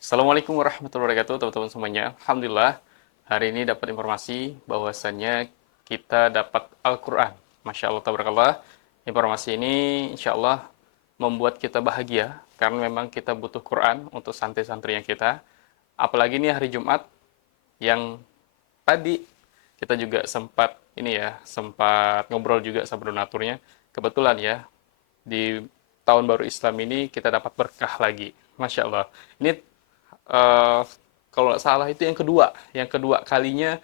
Assalamualaikum warahmatullahi wabarakatuh, teman-teman semuanya. Alhamdulillah, hari ini dapat informasi bahwasannya kita dapat Al-Quran. Masya Allah, tabarakallah. Informasi ini insya Allah membuat kita bahagia, karena memang kita butuh Quran untuk santri-santrinya kita. Apalagi ini hari Jumat, yang tadi kita juga sempat ngobrol juga sama donaturnya. Kebetulan ya, di tahun baru Islam ini kita dapat berkah lagi. Masya Allah. Ini eh, kalau nggak salah itu yang kedua kalinya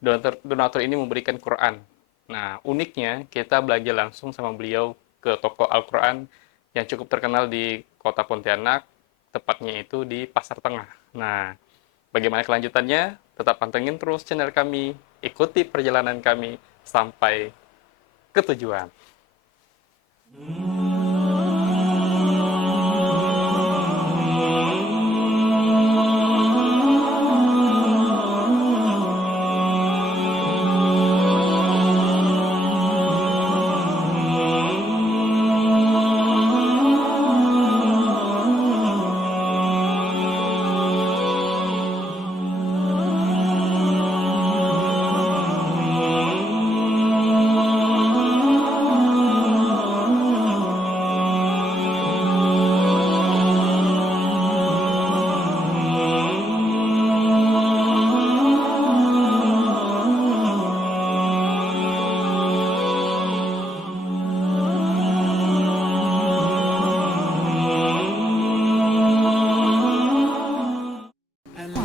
donatur ini memberikan Quran. Nah, uniknya kita belajar langsung sama beliau ke toko Al-Quran yang cukup terkenal di kota Pontianak, tepatnya itu di Pasar Tengah. Nah, bagaimana kelanjutannya? Tetap pantengin terus channel kami, ikuti perjalanan kami sampai ke tujuan.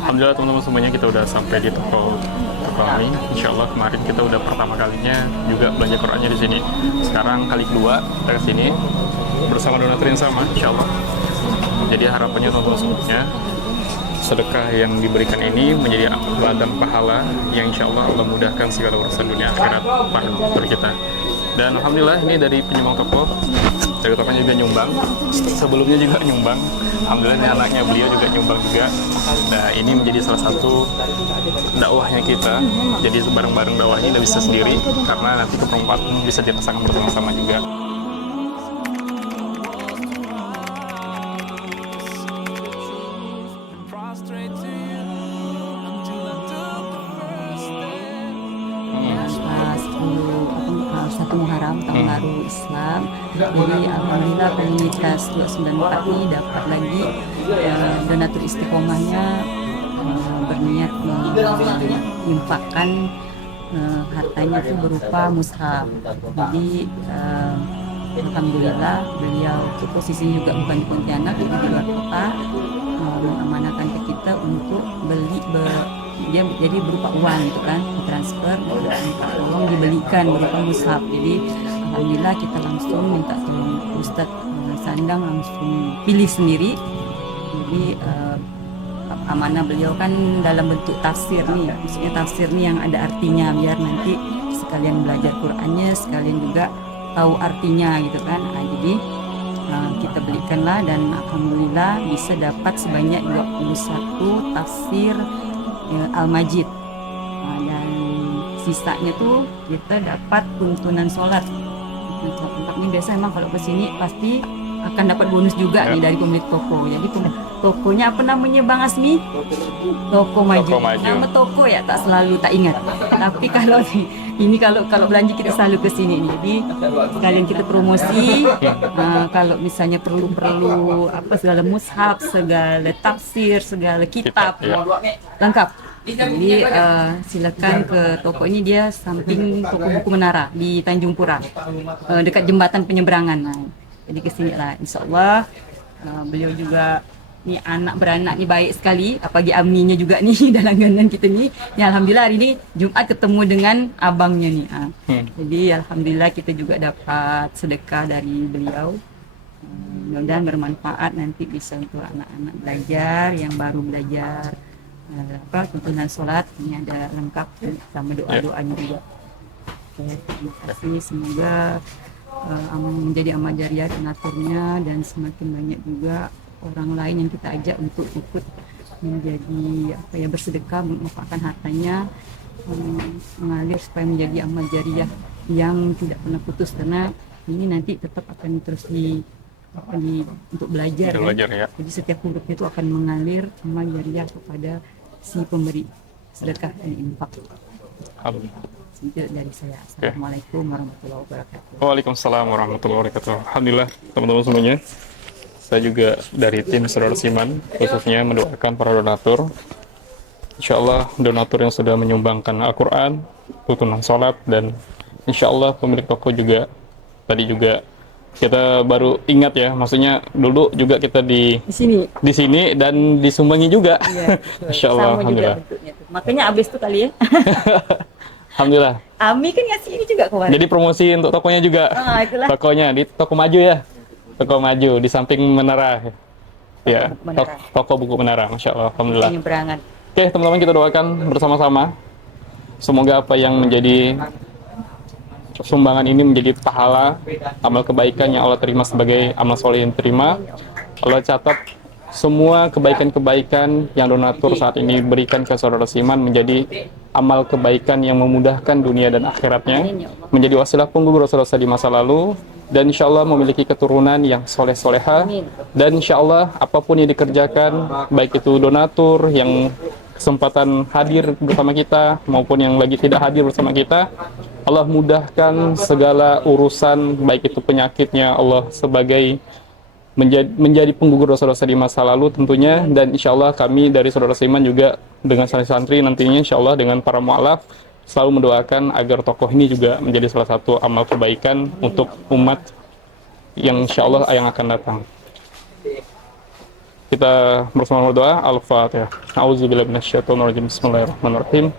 Alhamdulillah teman-teman semuanya, kita udah sampai di toko kami. Insya Allah kemarin kita udah pertama kalinya juga belanja Qurannya di sini. Sekarang kali kedua kita ke sini bersama donatur yang sama, Insya Allah. Jadi harapannya teman-teman semuanya, sedekah yang diberikan ini menjadi ladang pahala yang Insya Allah mudahkan segala urusan dunia akhirat bagi kita. Dan Alhamdulillah ini dari penyumbang toko, dari tokonya juga nyumbang, sebelumnya juga nyumbang. Alhamdulillah ini anaknya beliau juga nyumbang juga. Nah, ini menjadi salah satu dakwahnya kita. Jadi bareng-bareng dakwahnya tidak bisa sendiri, karena nanti kebermanfaatan bisa dirasakan bersama-sama juga. Pas 1 Muharram tahun baru Islam. Jadi alhamdulillah komunitas 294 ini dapat lagi donatur istiqomahnya berniat menginfakkan hartanya itu berupa mushaf. Jadi alhamdulillah beliau itu posisinya juga bukan di Pontianak, jadi di luar kota, mengamanahkan ke kita untuk beli dia jadi berupa uang gitu kan, transfer, minta tolong dibelikan berupa mushaf. Jadi alhamdulillah kita langsung minta tolong Ustadz Sandang langsung pilih sendiri. Jadi amanah beliau kan dalam bentuk tafsir nih, maksudnya tafsir nih yang ada artinya, biar nanti sekalian belajar Qurannya, sekalian juga tahu artinya gitu kan. Jadi kita belikanlah dan alhamdulillah bisa dapat sebanyak 21 tafsir Al-Majid, dan sisanya tuh kita dapat tuntunan sholat. Ini biasa emang kalau kesini pasti akan dapat bonus juga nih dari pemilik toko. Jadi tokonya apa namanya Bang Asmi? Toko Maju. Nama toko ya tak ingat. Tapi kalau ini kalau belanja kita selalu ke sini nih. Jadi sekalian kita promosi. Kalau misalnya perlu apa segala mushaf, segala tafsir, segala kitab, lengkap. Jadi silakan ke toko ini, dia samping toko buku Menara di Tanjung Pura, dekat jembatan penyeberangan. Nah, jadi kesini lah, insya Allah. Beliau juga nih beranak nih baik sekali, apalagi Aminya juga nih dan langganan kita nih. Ya alhamdulillah hari ini Jumat ketemu dengan abangnya nih. Jadi alhamdulillah kita juga dapat sedekah dari beliau. Mudah-mudahan bermanfaat, nanti bisa untuk anak-anak belajar yang baru belajar tuntunan sholat. Ini ada lengkap sama doa-doanya juga. Terima kasih, semoga menjadi amal jariah donaturnya, dan semakin banyak juga orang lain yang kita ajak untuk ikut menjadi bersedekah, menginfakkan hartanya, mengalir supaya menjadi amal jariah yang tidak pernah putus, karena ini nanti tetap akan terus untuk belajar Untuk kan. belajar ya. Jadi setiap hurufnya itu akan mengalir amal jariah kepada si pemberi sedekah dan infak. Alhamdulillah. Itu dari saya. Assalamualaikum warahmatullahi wabarakatuh. Waalaikumsalam warahmatullahi wabarakatuh. Alhamdulillah teman-teman semuanya. Saya juga dari tim Saudara Siman khususnya mendoakan para donatur. Insya Allah donatur yang sudah menyumbangkan Al-Quran, tuntunan sholat, dan insya Allah pemilik toko juga tadi juga kita baru ingat ya, maksudnya dulu juga kita di sini dan disumbangi juga. Iya, Insya Allah, sama alhamdulillah. juga bentuknya tuh. Makanya abis itu kali ya. Alhamdulillah. Ami kan ngasih ini juga kemarin. Jadi promosi untuk tokonya juga. Itulah. Tokonya di toko maju ya. Toko maju di samping menara. Ya, Menara. toko buku menara, Masya Allah, alhamdulillah. Penyeberangan. Oke, teman-teman, kita doakan bersama-sama. Semoga apa yang menjadi sumbangan ini menjadi pahala amal kebaikan yang Allah terima sebagai amal soleh yang terima. Allah catat semua kebaikan-kebaikan yang donatur saat ini berikan ke saudara Siman menjadi amal kebaikan yang memudahkan dunia dan akhiratnya, menjadi wasilah penggugur dosa-dosa di masa lalu, dan insya Allah memiliki keturunan yang soleh-soleha. Dan insya Allah apapun yang dikerjakan, baik itu donatur yang kesempatan hadir bersama kita maupun yang lagi tidak hadir bersama kita, Allah mudahkan segala urusan, baik itu penyakitnya, Allah sebagai menjadi penggugur dosa-dosa di masa lalu tentunya. Dan insya Allah kami dari Saudara Siman juga dengan santri-santri nantinya insya Allah dengan para mu'alaf selalu mendoakan agar tokoh ini juga menjadi salah satu amal kebaikan untuk umat yang insya Allah yang akan datang. Kita bersama berdoa. Al-Fatihah. A'udzubillahi minasyaitonirrajim. Bismillahirrahmanirrahim.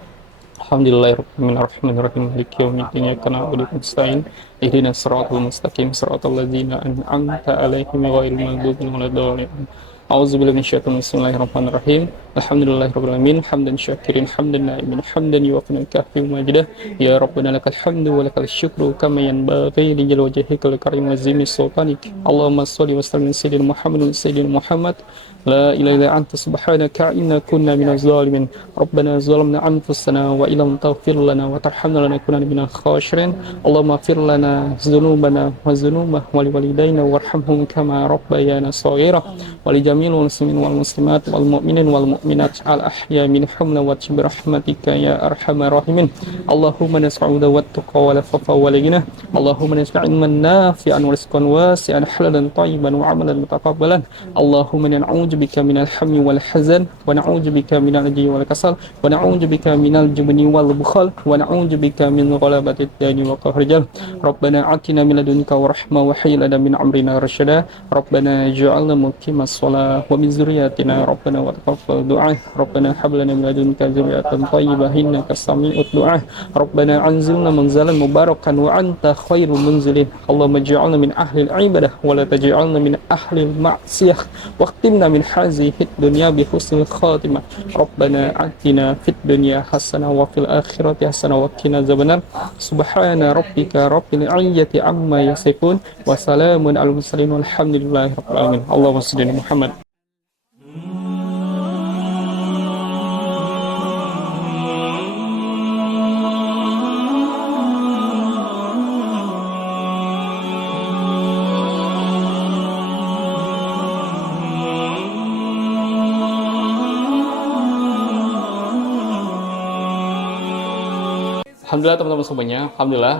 Alhamdulillahirrahmanirrahim. Maliki yaumiddin. Iyyaka na'budu wa nasta'in. Ihdinas siratal mustaqim. Siratal ladzina an'amta 'alaihim ghairil maghdubi 'alaihim. A'udzubillahi minasyaitonir rajim. Bismillahirrahmanirrahim. Alhamdulillahirabbil alamin. Hamdan syakirin, hamdan na'imin, hamdan yuwaffiqu kafi majidah. Ya Rabbana lakal hamdu wa lakal syukru kama yanbaghi li jalali wajhikal karim wa azimi sultanik. Allahumma shalli wa sallim ala sayyidina Muhammadin sayyidina Muhammad. La ilaha illa anta subhanaka inna kunna minaz zalimin. Rabbana zalamna anfusana wa illam taghfir lana wa tarhamna lanakunanna minal khasirin. Allahumma ighfir lana dzunubana wa dzunuba wa liwalidayna warhamhum kama rabbayana shaghira wa li jami'il muslimin wal muslimat wal mu'minin wal mu'minat al ahya minhum wa bi rahmatika ya arhamar rahimin. Allahumma nas'udu wat tuqa wal afafa wal ghina. Allahumma nas'al ilman nafi'an wa rizqan wasi'an halalan thayyiban wa amalan mutaqabbalan. Allahumma na'udzu bika minal hammi wal hazan wa na'udzu bika minal ajzi wal kasal wa na'udzu bika minal jubni wal bukhal wa na'udzu bika min ghalabati ad-dani wa qahri rijal. Rabbana atina min ladunka rahmah wa hayyi lana min amrina rasyada. Rabbana ij'alna muqimas shalah wa min dzurriyyatina rabbana wa taqabbal du'a. Rabbana hab lana min ladunka dzurriyyatan thayyibah innaka sami'ud du'a. Rabbana anzilna manzalan mubarakan wa anta khairul munzilin. Allahumma ij'alna min ahli al-ibadah wa la taj'alna min ahli al-ma'siyah. Waqtimna min hazihi dunya bi husnil khatimah. Rabbana atina fid dunya hasanah wa fil akhirati hasanah wa qina adzabannar. Subhana rabbika rabbil izzati amma yasifun wa salamun alal mursalin walhamdulillahi rabbil alamin. Allahumma shalli ala Muhammad. Alhamdulillah teman-teman semuanya, alhamdulillah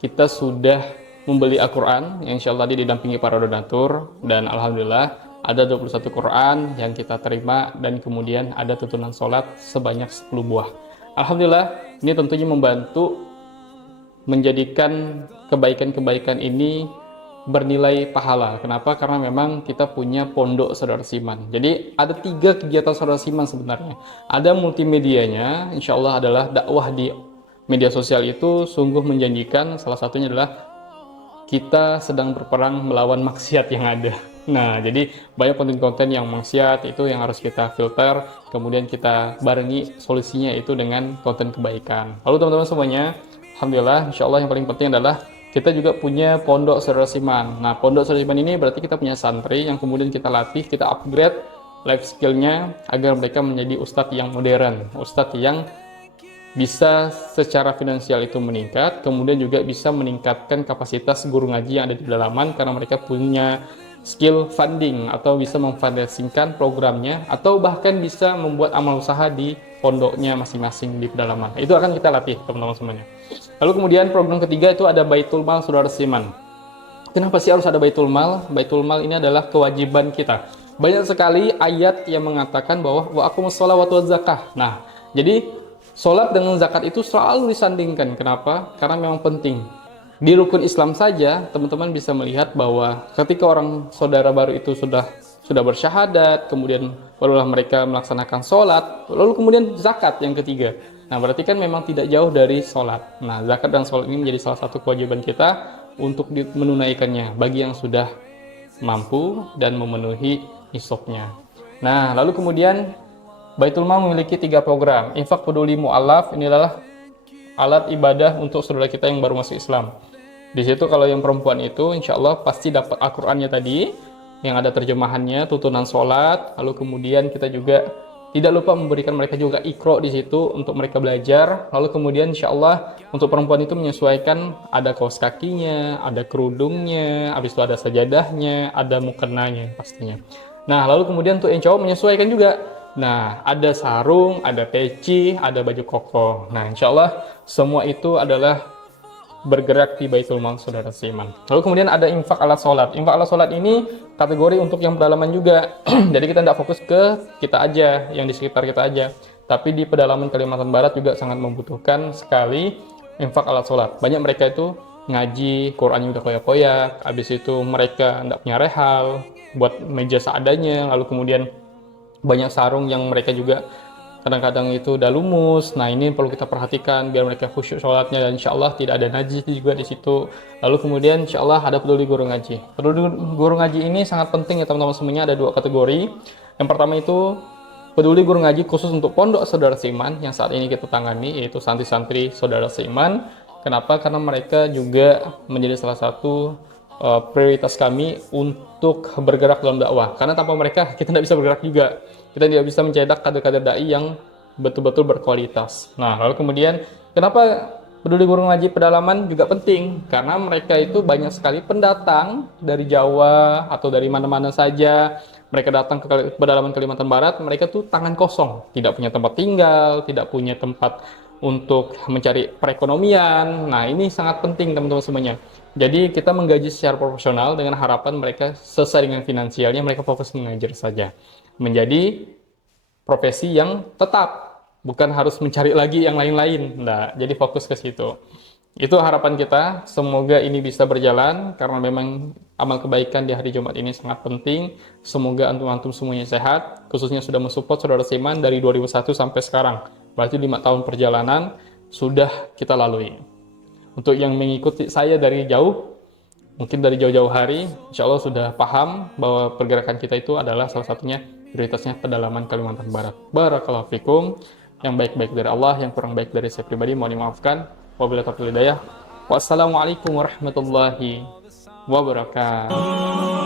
kita sudah membeli Al-Quran yang insya Allah tadi didampingi para donatur, dan alhamdulillah ada 21 Quran yang kita terima, dan kemudian ada tuntunan sholat sebanyak 10 buah. Alhamdulillah ini tentunya membantu menjadikan kebaikan-kebaikan ini bernilai pahala. Kenapa? Karena memang kita punya pondok Saudara Siman. Jadi ada 3 kegiatan Saudara Siman sebenarnya. Ada multimedianya, insya Allah adalah dakwah di media sosial itu sungguh menjanjikan. Salah satunya adalah kita sedang berperang melawan maksiat yang ada. Nah, jadi banyak konten-konten yang maksiat itu yang harus kita filter, kemudian kita barengi solusinya itu dengan konten kebaikan. Lalu teman-teman semuanya, alhamdulillah, insya Allah yang paling penting adalah kita juga punya pondok Saudara Siman. Nah, pondok Saudara Siman ini berarti kita punya santri yang kemudian kita latih, kita upgrade life skill-nya agar mereka menjadi ustadz yang modern, ustadz yang bisa secara finansial itu meningkat, kemudian juga bisa meningkatkan kapasitas guru ngaji yang ada di pedalaman karena mereka punya skill funding atau bisa memfundasikan programnya atau bahkan bisa membuat amal usaha di pondoknya masing-masing di pedalaman. Itu akan kita latih teman-teman semuanya. Lalu kemudian program ketiga itu ada Baitul Mal Saudara Seiman. Kenapa sih harus ada Baitul Mal? Baitul Mal ini adalah kewajiban kita. Banyak sekali ayat yang mengatakan bahwa wa aqimus shalah wa atuz zakah. Nah, jadi sholat dengan zakat itu selalu disandingkan. Kenapa? Karena memang penting. Di rukun Islam saja, teman-teman bisa melihat bahwa ketika orang saudara baru itu sudah bersyahadat, kemudian barulah mereka melaksanakan sholat, lalu kemudian zakat yang ketiga. Nah, berarti kan memang tidak jauh dari sholat. Nah, zakat dan sholat ini menjadi salah satu kewajiban kita untuk menunaikannya bagi yang sudah mampu dan memenuhi nisabnya. Nah, lalu kemudian Baitul Mal memiliki 3 program. Infak Peduli Mu'alaf, ini adalah alat ibadah untuk saudara kita yang baru masuk Islam. Di situ kalau yang perempuan itu insya Allah pasti dapat Al-Qur'annya tadi, yang ada terjemahannya, tuntunan sholat, lalu kemudian kita juga tidak lupa memberikan mereka juga Iqra di situ untuk mereka belajar. Lalu kemudian insya Allah untuk perempuan itu menyesuaikan, ada kaos kakinya, ada kerudungnya, habis itu ada sajadahnya, ada mukenanya pastinya. Nah, lalu kemudian untuk yang cowok menyesuaikan juga. Nah, ada sarung, ada peci, ada baju koko. Nah, insya Allah semua itu adalah bergerak di Baitul Mal saudara seiman. Lalu kemudian ada infak alat sholat. Infak alat sholat ini kategori untuk yang pedalaman juga. Jadi kita tidak fokus ke kita aja, yang di sekitar kita aja. Tapi di pedalaman Kalimantan Barat juga sangat membutuhkan sekali infak alat sholat. Banyak mereka itu ngaji, Qurannya udah koyak-koyak. Habis itu mereka tidak punya rehal, buat meja seadanya. Lalu kemudian banyak sarung yang mereka juga kadang-kadang itu udah lumus. Nah, ini perlu kita perhatikan biar mereka khusyuk sholatnya dan insya Allah tidak ada najis juga di situ. Lalu kemudian insya Allah ada peduli guru ngaji. Peduli guru ngaji ini sangat penting ya teman-teman semuanya. Ada 2 kategori. Yang pertama itu peduli guru ngaji khusus untuk pondok saudara seiman yang saat ini kita tangani, yaitu santri-santri saudara seiman. Kenapa? Karena mereka juga menjadi salah satu prioritas kami untuk bergerak dalam dakwah. Karena tanpa mereka kita tidak bisa bergerak juga. Kita tidak bisa mencetak kader-kader dai yang betul-betul berkualitas. Nah, lalu kemudian kenapa peduli guru ngaji pedalaman juga penting? Karena mereka itu banyak sekali pendatang dari Jawa atau dari mana-mana saja. Mereka datang ke pedalaman Kalimantan Barat, mereka tuh tangan kosong, tidak punya tempat tinggal, tidak punya tempat untuk mencari perekonomian. Nah, ini sangat penting teman-teman semuanya. Jadi kita menggaji secara profesional dengan harapan mereka sesuai dengan finansialnya, mereka fokus mengajar saja. Menjadi profesi yang tetap, bukan harus mencari lagi yang lain-lain. Nah, jadi fokus ke situ. Itu harapan kita, semoga ini bisa berjalan, karena memang amal kebaikan di hari Jumat ini sangat penting. Semoga antum-antum semuanya sehat, khususnya sudah mensupport saudara seiman dari 2001 sampai sekarang. Berarti 5 tahun perjalanan sudah kita lalui. Untuk yang mengikuti saya dari jauh, mungkin dari jauh-jauh hari, insya Allah sudah paham bahwa pergerakan kita itu adalah salah satunya prioritasnya pedalaman Kalimantan Barat. Barakallahu fikum. Yang baik-baik dari Allah, yang kurang baik dari saya pribadi, mohon dimaafkan. Wabillahi taufiq wal hidayah. Wassalamualaikum warahmatullahi wabarakatuh.